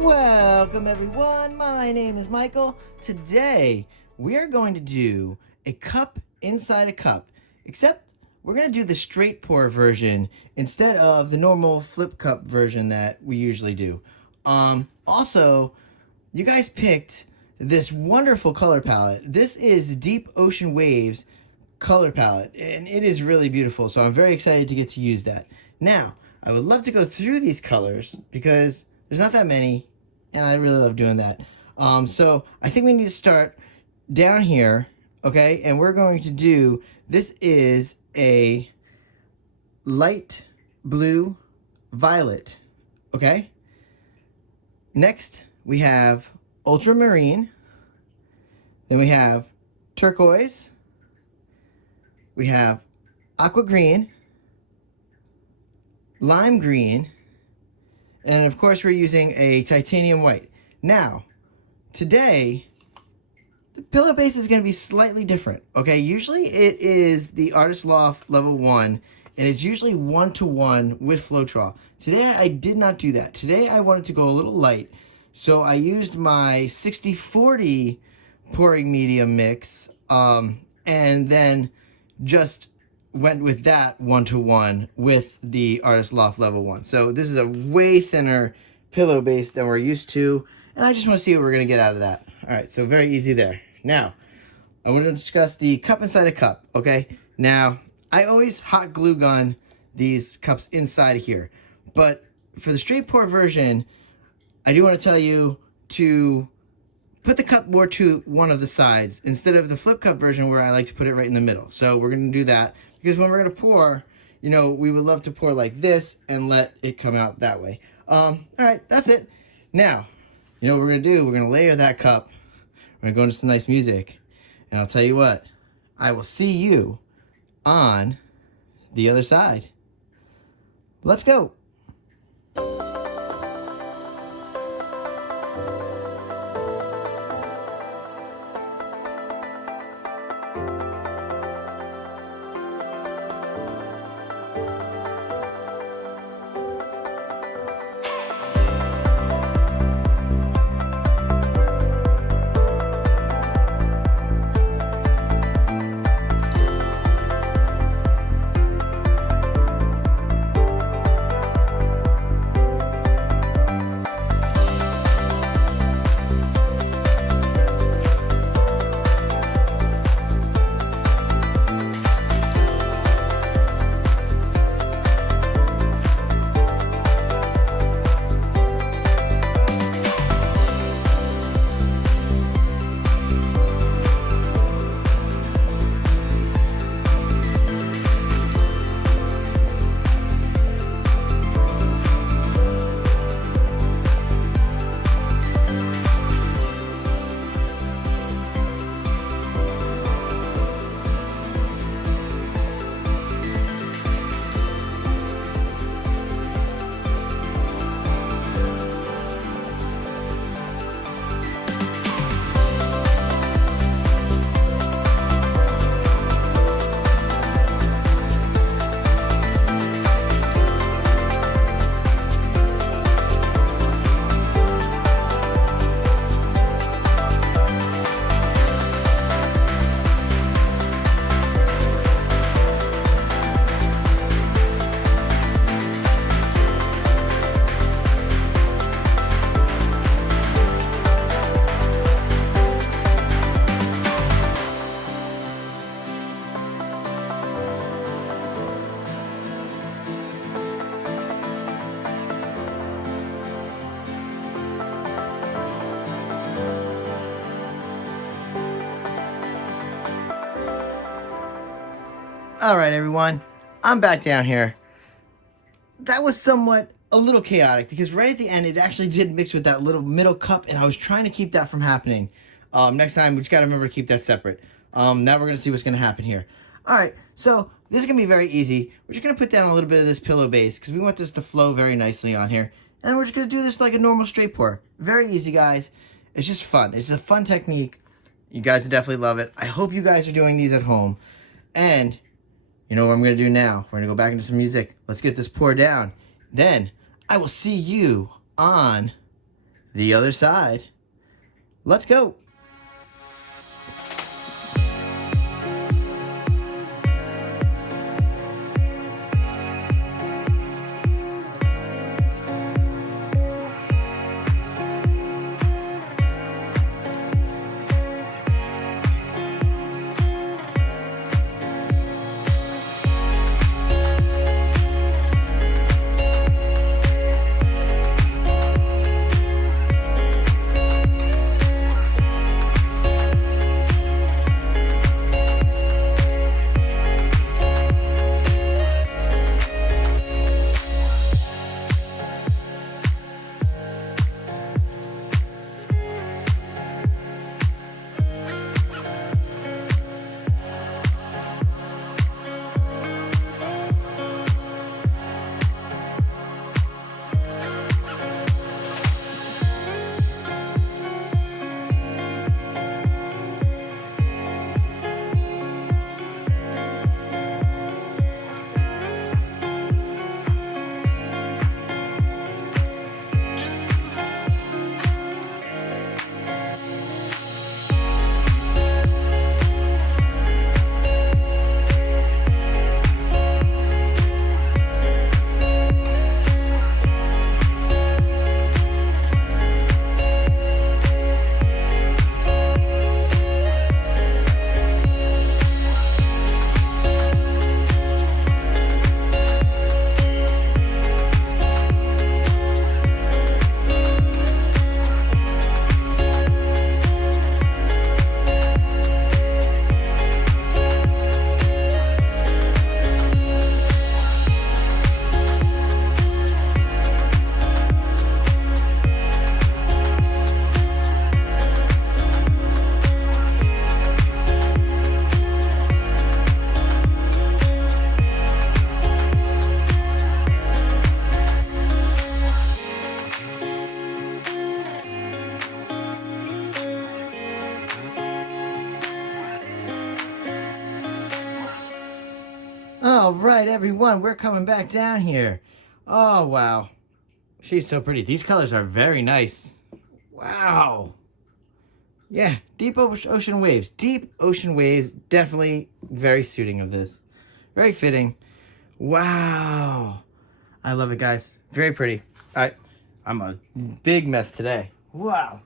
Welcome everyone, my name is Michael. Today we are going to do a cup inside a cup, except we're going to do the straight pour version instead of the normal flip cup version that we usually do. Also, you guys picked this wonderful color palette. This is Deep Ocean Waves color palette, and it is really beautiful, so I'm very excited to get to use that. Now, I would love to go through these colors because there's not that many, and I really love doing that. So I think we need to start down here, okay? And we're going to do, this is a light blue violet, okay? Next, we have ultramarine. Then we have turquoise. We have aqua green, lime green, and of course we're using a titanium white. Now, today, the pillow base is going to be slightly different, okay? Usually it is the Artist Loft level 1, and it's usually 1-to-1 with Floetrol. Today I did not do that. Today I wanted to go a little light, so I used my 60-40 pouring medium mix, and then just went with that 1-to-1 with the Artist Loft level 1. So this is a way thinner pillow base than we're used to, and I just want to see what we're going to get out of that. All right, so very easy there. Now, I want to discuss the cup inside a cup, okay? Now, I always hot glue gun these cups inside of here, but for the straight pour version, I do want to tell you to put the cup more to one of the sides instead of the flip cup version where I like to put it right in the middle. So we're going to do that because when we're going to pour, you know, we would love to pour like this and let it come out that way. All right, that's it. Now, you know what we're going to do? We're going to layer that cup. We're going to go into some nice music. And I'll tell you what, I will see you on the other side. Let's go. All right, everyone, I'm back down here. That was somewhat a little chaotic because right at the end, it actually did mix with that little middle cup, and I was trying to keep that from happening. Next time, we just got to remember to keep that separate. Now we're going to see what's going to happen here. All right, so this is going to be very easy. We're just going to put down a little bit of this pillow base because we want this to flow very nicely on here. And we're just going to do this like a normal straight pour. Very easy, guys. It's just fun. It's a fun technique. You guys would definitely love it. I hope you guys are doing these at home. And you know what I'm going to do now? We're going to go back into some music. Let's get this pour down. Then I will see you on the other side. Let's go. All right, everyone, we're coming back down here. Oh, wow. She's so pretty. These colors are very nice. Wow. Yeah, deep ocean waves. Deep ocean waves, definitely very suiting of this. Very fitting. Wow. I love it, guys. Very pretty. I'm a big mess today. Wow.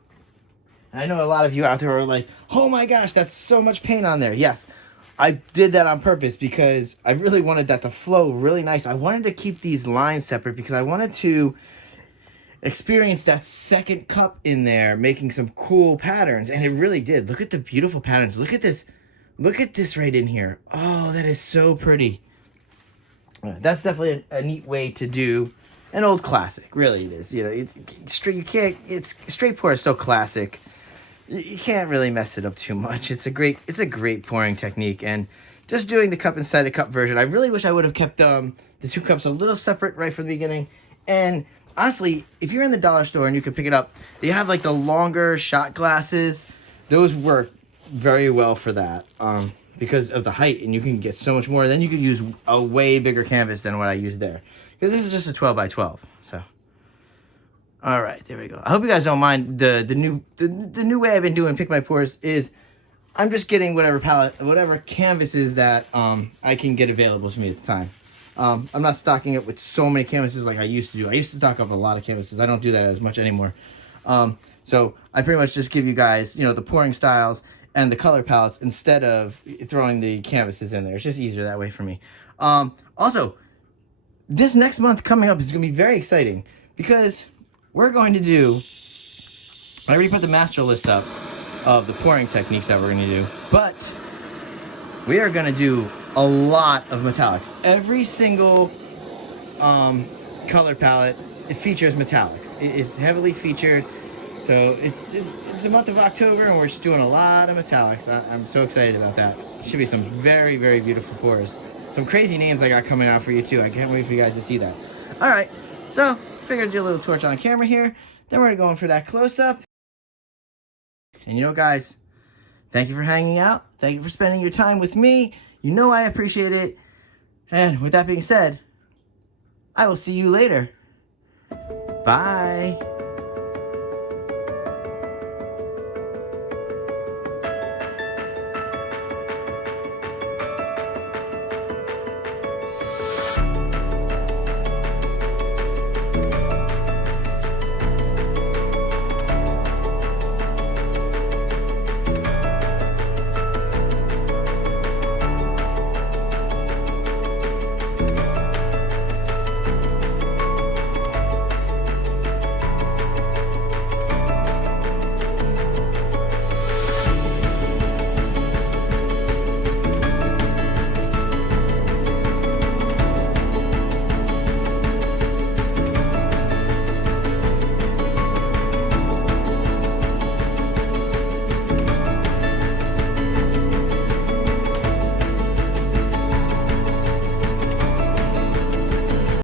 And I know a lot of you out there are like, oh my gosh, that's so much paint on there. Yes, I did that on purpose because I really wanted that to flow really nice. I wanted to keep these lines separate because I wanted to experience that second cup in there making some cool patterns, and it really did. Look at the beautiful patterns. Look at this right in here. Oh, that is so pretty. That's definitely a neat way to do an old classic. Really, it is. You know, it's straight pour is so classic. You can't really mess it up too much. It's a great pouring technique, and just doing the cup inside a cup version. I really wish I would have kept the two cups a little separate right from the beginning. And honestly, if you're in the dollar store and you can pick it up, they have like the longer shot glasses. Those work very well for that because of the height, and you can get so much more. Then you could use a way bigger canvas than what I used there, because this is just a 12 by 12. So, all right, there we go. I hope you guys don't mind the new way I've been doing pick my pours is I'm just getting whatever canvases that I can get available to me at the time. I'm not stocking up with so many canvases like I used to do. I used to stock up a lot of canvases. I don't do that as much anymore. So I pretty much just give you guys, the pouring styles and the color palettes instead of throwing the canvases in there. It's just easier that way for me. Also, this next month coming up is going to be very exciting because we're going to do, I already put the master list up of the pouring techniques that we're going to do, but we are going to do a lot of metallics. Every single color palette, it features metallics. It is heavily featured. So it's the month of October, and we're just doing a lot of metallics. I'm so excited about that. It should be some very, very beautiful pours. Some crazy names I got coming out for you too. I can't wait for you guys to see that. All right, so figured I'd do a little torch on camera here. Then we're going for that close-up. And guys, thank you for hanging out. Thank you for spending your time with me. I appreciate it. And with that being said, I will see you later. Bye.